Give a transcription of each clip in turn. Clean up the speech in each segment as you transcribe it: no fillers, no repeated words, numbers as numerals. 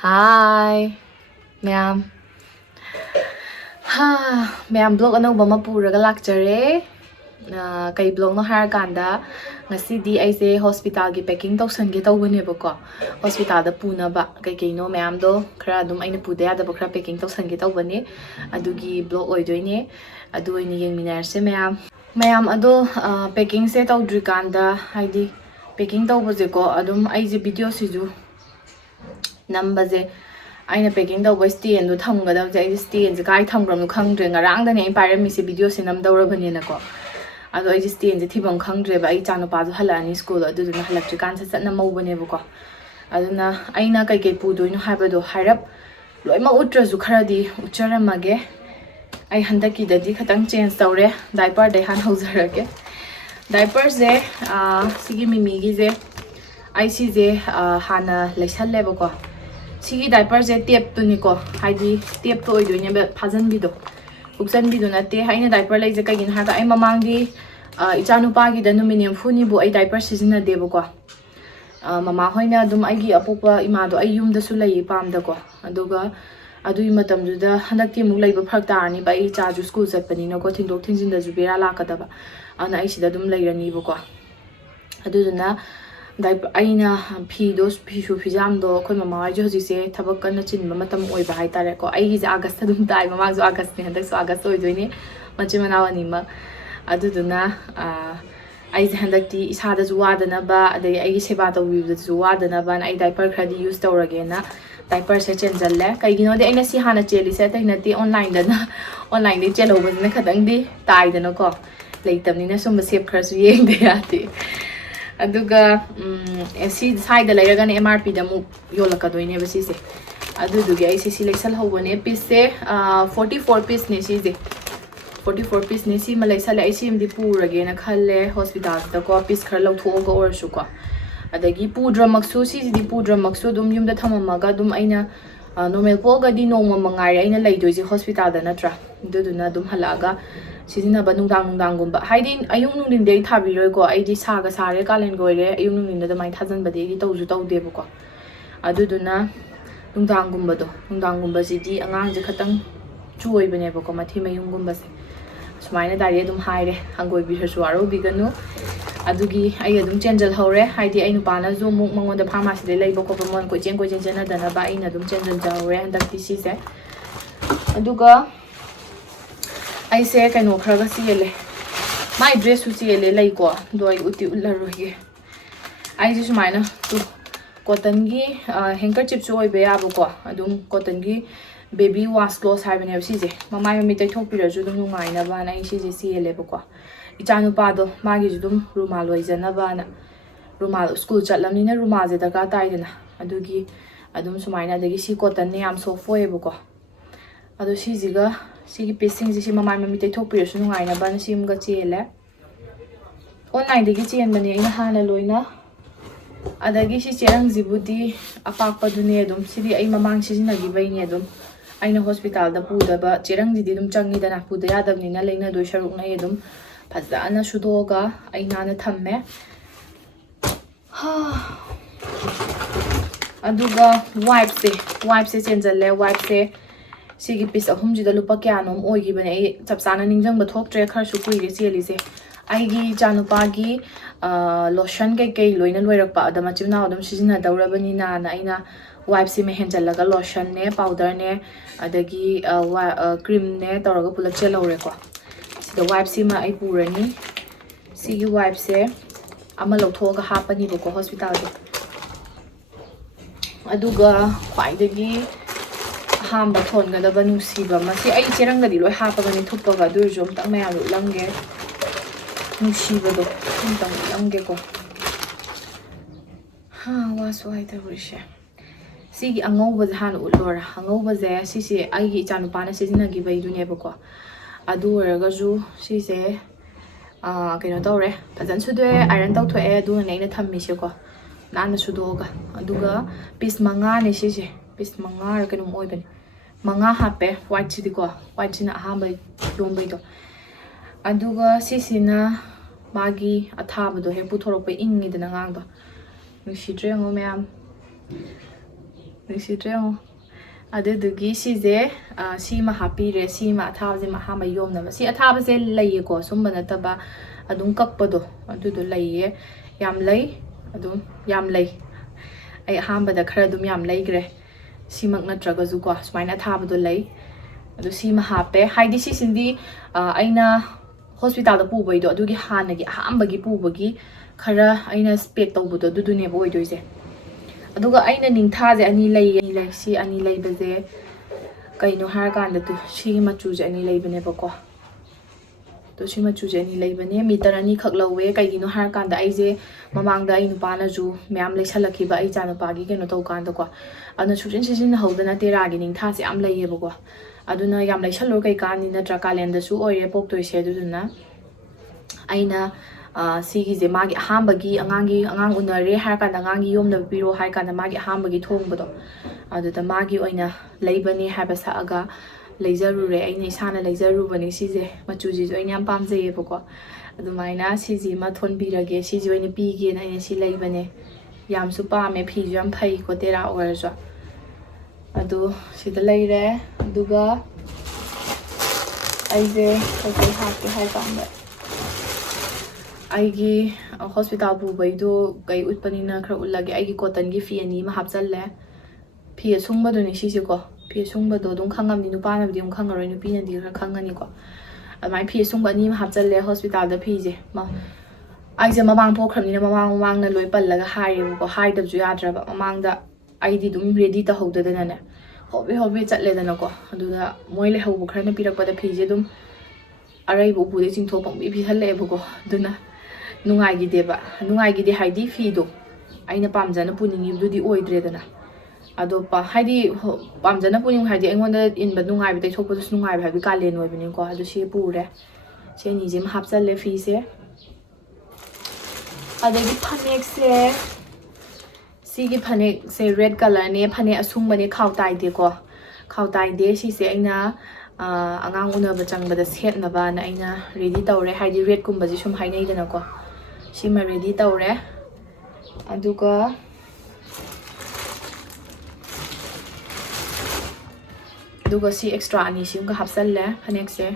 Hi, ma'am. Ma'am, blog anong ba mapuraga lakjare? Kay blog no hire kanda ngasidi aise hospital gi packing tawsange tawbanebako. Hospital da puna ba kay no ma'am do khara dum aina puda ya da ba khara packing tawsange tawbane adugi blog oidoine adu oini yengminarse ma'am. Ma'am ado packing se tawdri kanda haidi packing tawbaje ko adum aise video siju number aina packing tawba stand do thamgadawje ai stand je kai thamgram no khangdre ngarang da ne paire mi se video se nam dawrabani na ko ado ai stand je thibam khangdre ba ai chanu pa jo halani school adu na halakri kan sa satna mawbane ba ko aduna aina kai kai pu doino haba do harap loima utra ju kharadi ucharamage ai handaki dadi khatang change tawre diaper de han haujarage diaper je sigi mimi gi je ai si je hana leisalle ba ko Sigi diaper je tape to niko haidi tape to oido nya phajan bido uksan bido na te haina diaper lai je kagin ha ai mamang di ichanu pa gi da numinium phuni bu ai diaper sizina debo ko mama hoina dum ai gi apopa ima do ai yum da su lai pam da ko aduga adui matam ju da hanak ti muk lai ba phak tar ni ba ai cha ju school jat pani na ko thindok thinjin da ju bera la ka da ba ana ai sida dum lai rani bu ko adu na diaper aina phi dos phi su phi do khoi mama ai jo ji se thabak kan chin ma matam oi ba hai tare ko ai gi august dum tai mama jo august ni handak so august oi doini machi mana wani ma adu duna ai je handak ti isa da ju wa da na ba adai ai gi seba to wi da ju wa da na ba ai diaper khadi use tawrage na diaper se chen jalle kai gi no de aina si hana cheli se tai na ti online da na online de chelo ba na khadang di tai da na ko leitam ni na sum ba sep khar su yeng de ya ti aduga si side da laga ne MRP da mu yolakadoine ba si se adudugi ai si selection hobone piece se 44 piece ne si je 44 piece ne si malai sale ai sim di purage na khalle hospital da ko piece khar lau tho ga or su ko adagi pudra maksu si di pudra maksu dum yum da thamamaga dum aina normal po ga di nongma mangai aina leidoi ji hospital da natra duduna dum halaga Sijina ba nungdang gumba haidi ayung nungding dei thabiroi ko ai di saga sare kalen goire ayung nungding da mai thajan ba dei tawju tawde bu ko aduduna nungdang gumba si di angang je khatang chuoi bane ba ko mathi mayung gumba se sumaina dai dum haire hangoi bi hasu aro biganu adugi ai adum chenjal hore haidi ai nupa na zo muk mangon da pharmacy de lei ba ko mon ko chen na dana ba ai na dum chenjal jawre handak ti si se aduga I say I can offer a CLA. My dress to CLA like go, do I uti ularoge. I just minor to cotton gi handkerchiefs oy be abuko, adum cotton gi baby was close having a season. Mamma made a top period, you mind a van, I see CLA buko. Itanu pado, magidum, rumalo is a navana. Rumal school chatlamina rumaz at the gataidena. Adugi, adum sumina, the gisi cotton name so for a buko. Ado siziga. Sigi pissing si mama mami te topi su ngai na ban sim ga chele online de gi chen bani ina hana loina adagi si cherang jibudi apak pa dune dum sidi ai mamang si na gi bai ne dum aina hospital da pu da ba cherang ji dum changi da na pu da ya da ni na leina do sharuk na edum phazana shudoga aina na thamme ha aduga wipe se chenjale wipe se Sigi piece of home the lupa canum or given a tapsana ninjum but hope track her sukui se Igi janupagi lotion gay loin and wear pa the machina dum sizina da rabanina naina wipes me henjalaga lotion ne powder ne adagi cream ne toroga pula chelo reco the wipes ma I purani Sigi wipes se amalo toga hapani boko hospital aduga quite the hamba thon ga da banu siba ma si ai cherang ga di loi ha pa ga ni thupa ga du jom tang ma lu langge nu siba do tang langge ko ha was why the wish si gi angau ba han u lor angau ba ze si ai gi chanu pa na si na gi bai du ne ba ko adu ra ga ju si se kaino tawre phajan su de iron taw thoe du ne na thammi se ko nan su do ga aduga piece manga ne si piece manga ra kaino moi ban manga hape white chidi ko white china ahanbei yombai do aduga sisina magi athaba do he puthorok pe ingi de ngang do nushi tre ngo ma'am ꯅꯨꯡꯁꯤꯗ꯭ꯔꯦ ꯌꯦꯡꯉꯣ ꯑꯗꯨꯗꯨꯒꯤ ꯁꯤꯁꯦ ꯁꯤꯃ ꯍꯥꯞꯄꯤꯔꯦ ꯁꯤꯃ ꯑꯊꯥꯕꯁꯦ ꯑꯍꯥꯟꯕ ꯌꯣꯝꯅꯕ ꯁꯤ ꯑꯊꯥꯕꯁꯦ ꯂꯩꯌꯦꯀꯣ ꯁꯨꯝꯕ ꯅꯠꯇꯕ ꯑꯗꯨꯝ ꯀꯛꯄꯗꯣ ꯑꯗꯨꯗꯣ ꯂꯩꯌꯦ ꯌꯥꯝ ꯂꯩ ꯑꯗꯨꯝ ꯌꯥꯝ ꯂꯩ ꯑꯩ ꯑꯍꯥꯟꯕꯗ ꯈꯔ ꯑꯗꯨꯝ ꯌꯥꯝ ꯂꯩꯈ꯭ꯔꯦ simak natraga ko sumaina thabado lei adu sima hape haidi sisindi aina hospital da pubai do adugi hanagi ahambagi pubagi khara aina spec tawbudo dudune bo oidoise aduga aina ningtha je ani lei si ani lei baze kaino har kanda tu si machu je ani lei bane bako to si machu je ani lei bane meter ani khak lawe kaigino har kanda ai je mamangda ai nupa na ju myam lei salaki ba ai chanu pa gi keno taw kanda ko ana chujin chijin hodana tera gi ningtha se am lei bako aduna yam lei salo kai kani na tra kalenda su oire pok toy se duduna aina sigi je magi ahambagi angang unare har kanda angangi yomna biro har kanda magi ahambagi thongbado aduda magi oina leibani haba saaga leizarure aina isana leizarubani sije machuji jo aina pamjaye bako adumaina siji ma thonbirage siji oina pige na aina si leibane yam su pame phi jam phai ko tera orjo adu sida leire aduga aije kai hakke hai kanda aigi hospital bu baido kai utpanina khra ulage aigi cotton gi fi ani ma hapchalle fi asungba do ni sisi ko fi asungba do dum khangam ni nupa na bi dum khangaroi nupi na di khra khangani ko amai fi asungba ni ma hapchalle hospital da fi je ma aije mamang pokhram ni mamang na loi pallaga haire ko haidab ju yadraba mamang da aidi dum ready ta hodada na hobi chatle dana ko aduda moi le hobu khra na pirak pada fi je dum arai bu bu de chingtho pang bi halle bu ko duna nungai gi deba nungai gi de haidi fi do aina pamjana puningi dudi oidre dana ado pa haidi pamjana puning haidi engonda inba nungai bi taithok pu nungai bi habi kalen oi bini ko ado si pure se ni jim hapchalle fi se adagi phanek se sigi phanek se red color ne phane asung bane khaw tai de ko khaw tai de si se aina angang unaba changbada set na ba na aina ready tawre haidi red kumba ji sum hainai dana ko sima ready tawre aduga aduga si extra ani sim ga hapsalle phanek se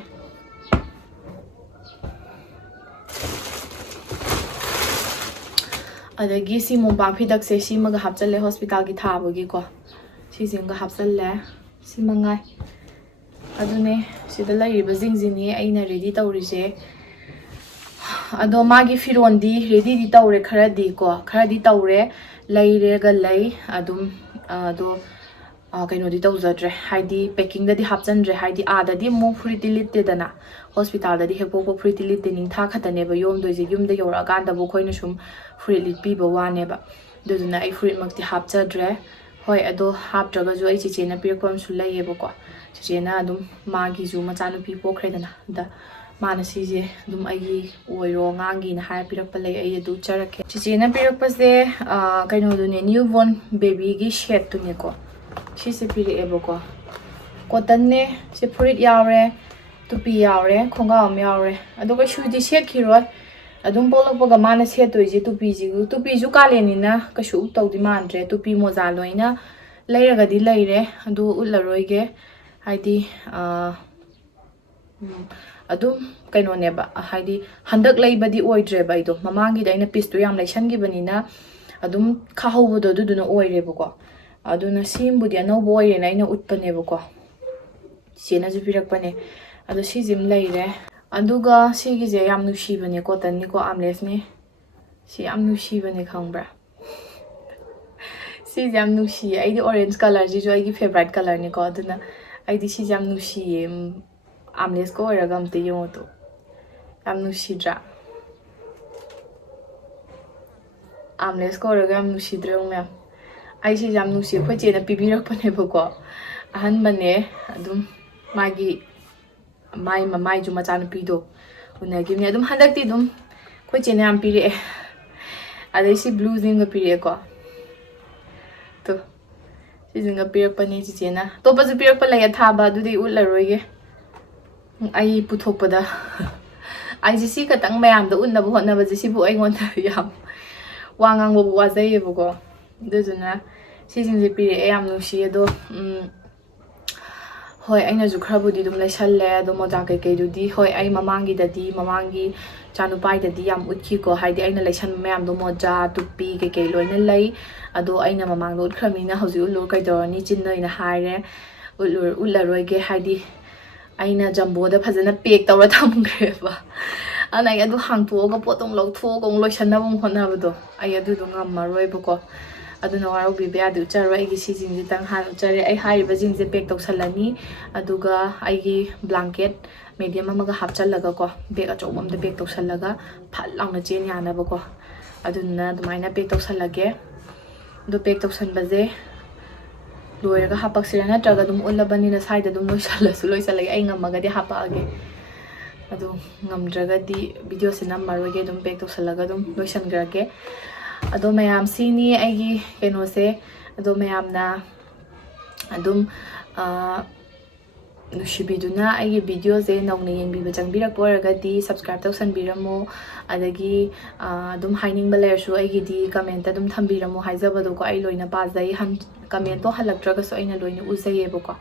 adagi si momba phidak se sima ga hapsalle hospital gi thabagi ko si sim ga hapsalle simangai adune sida lairiba jingjini aina ready tawrise ado magi firondi ready di tawre khara di tawre laire ga lei adum ado kaino di tawjadre haidi packing da di hapchandre haidi ada di mo free delete dana hospital da di hekpo free delete ning tha khatane ba yom doje yum da yor aga da bo khoina sum free lit pi ba wane ba duduna ai free makti hapchadre hoi ado haptraga jo ai chiche na pirkom su laiye ba ko chiche na adum magi ju machanu pi pokhre dana da mana sije dum ai oiro ngangi na ha pirak pa lei ai adu charake chiche na pirak pa se kaino du ne newborn baby gi shed tu ne ko si se pire ebo ko cotton ne se fruit yaure tupi yaure khongam yaure adu ko shu di shed khirot adum bolok boga mana shed toi je tupi ju kaleni na ka shu tau di mandre tupi moza loina leiraga di leire adu ularoi ge haidi adum kaino ne ba haidi handak leibadi oidre ba ido mamangi daina pistu yam leishangi banina adum khahawdo duduna oire buko aduna simbudi anau boire na ina utpane buko sena ju pirakpane adu sijim leire aduga sigi je yam nushi bane cotton ni ko amles ni si yam nushi bane khangbra si yam nushi ai di orange color ji jo ai gi favorite color ni ko aduna ai di si yam nushi amles ko oraga amte yoto yam nushi dra amles ko oraga yam nushi dra me ai si yam nushi khoi che na pibirak pane bako ahan bane adum magi mai ju machan pido unagi ni adum handakti dum khoi che na am pire adai si blue zinga pire ko to si zinga pirak pane chi che na to pa ju pirak pa lai thaba du dei ularoi ge ai puthokpada ai ji si katang mayam da unna bu hotna ba ji si bu ai ngon ta yam wangang bu wa zai bu ko dujuna ꯁꯤꯁꯤꯡꯁꯦ ꯄꯤꯔꯛꯑꯦ ꯌꯥꯝ ꯅꯨꯡꯁꯤ ꯑꯗꯣ ꯍꯣꯏ ꯑꯩꯅꯁꯨ ꯈꯔꯕꯨꯗꯤ ꯑꯗꯨꯝ ꯂꯩꯁꯜꯂꯦ ꯑꯗꯣ ꯃꯣꯖꯥ ꯀꯩꯀꯩꯗꯨꯗꯤ ꯍꯣꯏ ꯑꯩ ꯃꯃꯥꯡꯒꯤ ꯏꯆꯥꯅꯨꯄꯥꯏꯗꯗꯤ ꯌꯥꯝ ꯎꯠꯈꯤꯀꯣ ꯍꯥꯏꯗꯤ ꯑꯩꯅ ꯂꯩꯁꯟꯕ ꯃꯌꯥꯝꯗꯣ ꯃꯣꯖꯥ ꯇꯨꯞꯄꯤ ꯀꯩꯀꯩ ꯂꯣꯏꯅ ꯂꯩ ꯑꯗꯣ ꯑꯩꯅ ꯃꯃꯥꯡꯗ ꯎꯠꯈ꯭ꯔꯕꯅꯤ나 ꯍꯧꯖꯤꯛ ꯎꯠꯂꯨ ꯀꯩꯗꯧꯔꯅꯤ ꯆꯤꯟꯅ ꯑꯣꯏꯅ ꯍꯥꯏꯔꯦ ꯎꯠꯂꯔꯣꯏꯒꯦ ꯍꯥꯏꯗꯤ ꯑꯩꯅ ꯖꯝꯕꯣꯗ ꯐꯖꯅ ꯄꯦꯛ ꯇꯧꯔ ꯊꯝꯈ꯭ꯔꯦꯕ ꯑꯗꯨꯅ ꯑꯩ ꯑꯗꯨ ꯍꯥꯡꯇꯣꯛꯑꯒ ꯄꯣꯠꯇꯣ ꯂꯧꯊꯣꯛꯑꯒ ꯂꯣꯏꯁꯟꯅꯕ ꯍꯣꯠꯅꯕꯗꯣ ꯑꯩ ꯑꯗꯨꯗꯣ ꯉꯝꯃꯔꯣꯏꯕꯀꯣ ꯑꯗꯨꯅ ꯋꯥꯔꯧꯕꯤꯕ ꯌꯥꯗꯦ ꯎꯠꯆꯔꯣꯏ ꯑꯩꯒꯤ ꯁꯤꯁꯤꯡꯁꯤꯇꯪ ꯍꯥꯟꯅ ꯎꯠꯆꯔꯦ ꯑꯩ ꯍꯥꯏꯔꯤꯕꯁꯤꯡꯁꯦ ꯄꯦꯛ ꯇꯧꯁꯜꯂꯅꯤ ꯑꯗꯨꯒ ꯑꯩꯒꯤ ꯕ꯭ꯂꯥꯡꯀꯦꯠ ꯃꯦꯗꯤꯌꯝ ꯑꯃꯒ ꯍꯥꯞꯆꯜꯂꯒꯀꯣ ꯕꯦꯛ ꯑꯆꯧꯕ ꯑꯝꯗ ꯄꯦꯛ ꯇꯧꯁꯜꯂꯒ ꯐꯠ ꯂꯥꯎꯅ ꯆꯦꯟ ꯌꯥꯅꯕꯀꯣ ꯑꯗꯨꯗꯨꯅ ꯑꯗꯨꯃꯥꯏꯅ ꯄꯦꯛ ꯇꯧꯁꯜꯂꯒꯦ ꯑꯗꯣ ꯄꯦꯛ ꯇꯧꯁꯟꯕꯁꯦ ꯂꯣꯏꯔꯒ ꯍꯥꯄꯛꯁꯤꯔꯥ ꯅꯠꯇ꯭ꯔꯒ ꯑꯗꯨꯝ ꯎꯠꯂꯕꯅꯤꯅ ꯁ꯭ꯋꯥꯏꯗ ꯑꯗꯨꯝ ꯂꯣꯏꯁꯜꯂꯒꯦ ꯑꯩ ꯉꯝꯃꯒꯗꯤ ꯍꯥꯄꯛꯑꯒꯦ ꯑꯗꯣ ꯉꯝꯗ꯭ꯔꯒꯗꯤ ꯚꯤꯗꯤꯑꯣꯁꯦ ꯅꯝꯃꯔꯣꯏꯒꯦ ꯑꯗꯨꯝ ꯄꯦꯛ ꯇꯧꯁꯜꯂꯒ ꯑꯗꯨꯝ ꯂꯣꯏꯁꯟꯈ꯭ꯔꯒꯦ ꯑꯗꯣ ꯃꯌꯥꯝ ꯁꯤꯅꯤ ꯑꯩꯒꯤ ꯀꯩꯅꯣꯁꯦ ꯑꯗꯣ ꯃꯌꯥꯝꯅ ꯑꯗꯨꯝ ꯅꯨꯡꯁꯤꯕꯤꯗꯨꯅ ꯑꯩꯒꯤ ꯚꯤꯗꯤꯑꯣꯁꯦ ꯅꯧꯅ ꯌꯦꯡꯕꯤꯕ ꯆꯪꯕꯤꯔꯛꯄ ꯑꯣꯏꯔꯒꯗꯤ ꯁꯕꯁꯀ꯭ꯔꯥꯏꯕ ꯇꯧꯁꯟꯕꯤꯔꯝꯃꯣ ꯑꯗꯒꯤ ꯑꯗꯨꯝ ꯍꯥꯏꯅꯤꯡꯕ ꯂꯩꯔꯁꯨ ꯑꯩꯒꯤꯗꯤ ꯀꯃꯦꯟꯇ ꯑꯗꯨꯝ ꯊꯝꯕꯤꯔꯝꯃꯣ ꯍꯥꯏꯖꯕꯗꯣꯀꯣ ꯑꯩ ꯂꯣꯏꯅ ꯄꯥꯖꯩ ꯀꯃꯦꯟꯇꯣ ꯍꯜꯂꯛꯇ꯭ꯔꯒꯁꯨ ꯑꯩꯅ ꯂꯣꯏꯅ ꯎꯖꯩꯌꯦꯕꯀꯣ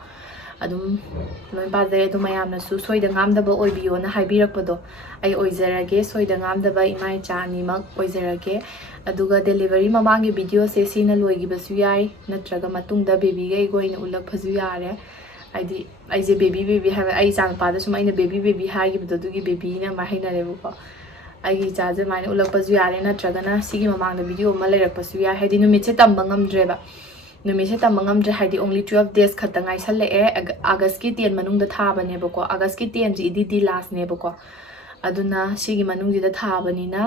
ꯑꯗꯨꯝ ꯂꯣꯏ ꯄꯥꯖꯩ ꯑꯗꯨ ꯃꯌꯥꯝꯅꯁꯨ ꯁꯣꯏꯗ ꯉꯥꯝꯗꯕ ꯑꯣꯏꯕꯤꯌꯣꯅ ꯍꯥꯏꯕꯤꯔꯛꯄꯗꯣ ꯑꯩ ꯑꯣꯏꯖꯔꯒꯦ ꯁꯣꯏꯗ ꯉꯥꯝꯗꯕ ꯏꯃꯥ ꯏꯆꯥ ꯑꯅꯤꯃꯛ ꯑꯣꯏꯖꯔꯒꯦ ꯑꯗꯨꯒ ꯗꯦꯂꯤꯚꯔꯤ ꯃꯃꯥꯡꯒꯤ ꯚꯤꯗꯤꯑꯣꯁꯦ ꯁꯤꯅ ꯂꯣꯏꯈꯤꯕꯁꯨ ꯌꯥꯏ ꯅꯠꯇ꯭ꯔꯒ ꯃꯇꯨꯡꯗ ꯕꯦꯕꯤꯒ ꯑꯩꯒ ꯑꯣꯏꯅ ꯎꯠꯂꯛꯄꯁꯨ ꯌꯥꯔꯦ ꯍꯥꯏꯗꯤ ꯑꯩꯁꯦ ꯕꯦꯕꯤ ꯍꯥꯏꯕ ꯑꯩ ꯏꯆꯥꯅꯨꯄꯥꯗ ꯁꯨꯝ ꯑꯩꯅ ꯕꯦꯕꯤ ꯍꯥꯏꯈꯤꯕꯗꯣ ꯑꯗꯨꯒꯤ ꯕꯦꯕꯤꯅ ꯑꯃ ꯍꯩꯅꯔꯦꯕꯀꯣ ꯑꯩꯒꯤ ꯏꯆꯥꯁꯦ ꯑꯗꯨꯃꯥꯏꯅ ꯎꯠꯂꯛꯄꯁꯨ ꯌꯥꯔꯦ ꯅꯠꯇ꯭ꯔꯒꯅ ꯁꯤꯒꯤ ꯃꯃꯥꯡꯗ ꯚꯤꯗꯤꯑꯣ ꯑꯃ ꯂꯩꯔꯛꯄꯁꯨ ꯌꯥꯏ ꯍꯥꯏꯗꯤ ꯅꯨꯃꯤꯠꯁꯦ ꯇꯝꯕ ꯉꯝꯗ꯭ꯔꯦꯕ ꯅꯨꯃꯤꯠꯁꯦ ꯇꯝꯕ ꯉꯝꯗ꯭ꯔꯦ ꯍꯥꯏꯗꯤ ꯑꯣꯡꯂꯤ 12 days ꯈꯛꯇ ꯉꯥꯏꯁꯜꯂꯛꯑꯦ ꯑꯥꯒꯁꯀꯤ 10 मनुंग थाबनेबको अगस्त की 10 जी इदी लास्टनेबको अदुना सिगी मनुंग थाबनीना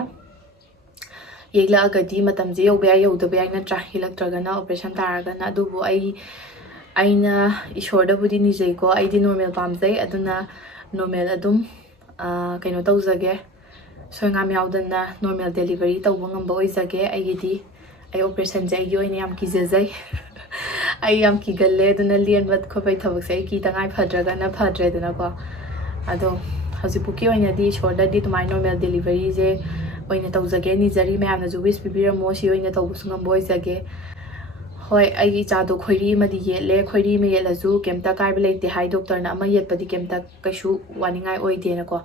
येगलागदी मतमजे यौबया यौदबया नत्रा हिलक्त्रगना ऑपरेशन तारगना अदुबु अइना ईश्वरदबुदी निजैको अइदी नॉर्मल पामजै अदुना नॉर्मल अदुम कइनो तौजगे सोयंगाम यावदना नॉर्मल डिलीवरी तौबा ngamba ओइजगे अइगिदी अइ ऑपरेशन जे अइगी ओइना याम किजजै आई याम किगल्ले अदुना लियनबत खोबै थबकसे अइ की तंगाई फद्रगना फद्रेदनाको अदो हजिपुकी ओइनादी ईश्वरददी तुमाइ नॉर्मल डिलीवरी जे ओइना तौजगे निजरी मयामनाजु विश पिबिरमो सि ओइना तौबसु ngamba ओइजगे होय अइगी चादो खोइरी मदि येले खोइरी मे येलजु केमता काइबे लेते हाइ डॉक्टरना अमा येतपदि केमता कैसु वानिंगाइ ओइदेनako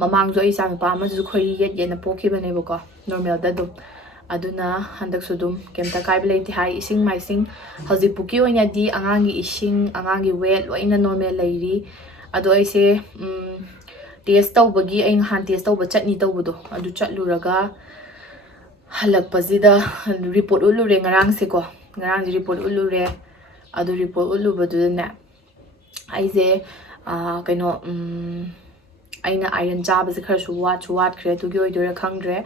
ममांगजु अइ चानुपा अमाजु खोइरी येना पोखिबनेबको नॉर्मल ददु अदुना हंदकसु दुम केमता काइबे लेते हाइ इसिंग माइसिंग हजिपुकी ओइनादी आंगांगी इसिंग आंगांगी वेट लोइना नॉर्मल लैरी अदो अइसे टेस्ट तौबगी अइ हान टेस्ट तौब चटनी तौबदो अदु चटलुरगा हलकपजिदा report उलुरे ngarangse ko ngarang report ulure adu report ulubadune aise kaino aina iron jabase kharasu wat khre tugi oidore khangdre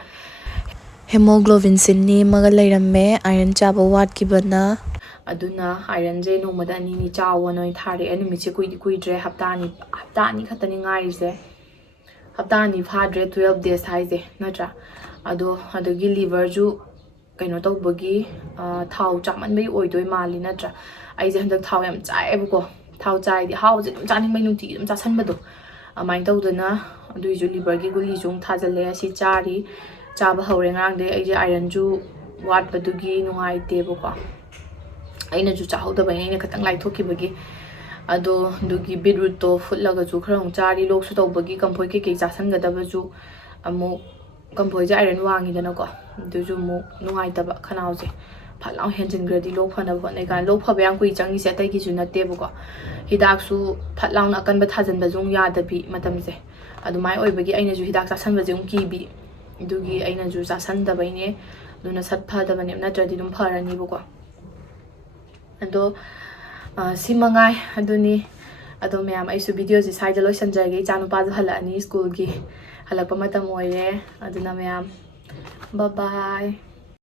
hemoglobin sinni maga leiramme iron jaba wat kibana aduna iron je nomada ani ni chawo noi thare enumi che kuidre hapta ani khatani ngarise hapta ani phadre 12 days haise natra ado adogi liver ju कहीं तौबगी थाव चामनबई ओइदोय माली नत्रा आइजे हंदक थाव याम चाएबको थाव चाइदि हावजे दुम चानिंगबै नुंति दुम चासनबदो amine तौदना अदुइजु लिवरगी गुली जुम थाजले असि चारी चाबा हौरे ngarangde आइजे iron जु वाटबदुगी नुंगाइतेबको अइना जु चाहौदबई अइना खतंग लाइथोकिबगी अदो दुगी बीटरूट तो फुटलगा जु खरंग चारी लोकसु तौबगी कंफोय के चासनगदबजु अमु कंफोय जे आयरन वांगिदनको दुजु मु नुंगाइतबा खनावजे फलाव हेंजिनग्रदि लोक फनब होने का लोक फबे याम कुइ चंगी से तैगी जु नतेबको हिदाकसु फलाव अकनब थाजनब जुं यादबि मतमजे अदुमाय ओइबगी अइना जु हिदाक चासनब जुं कीबि दुगी अइना जु चासनदबैने दुना सत फदबने नत्रदि दुम फरनिबको अदो सिमंगाय अदुनी अदो मैम आइसु वीडियो जे साइड लोइसनजगे चानुपाजु हलानी स्कूल की हलकपा मतम ओइरे अदुना मैम बाय बाय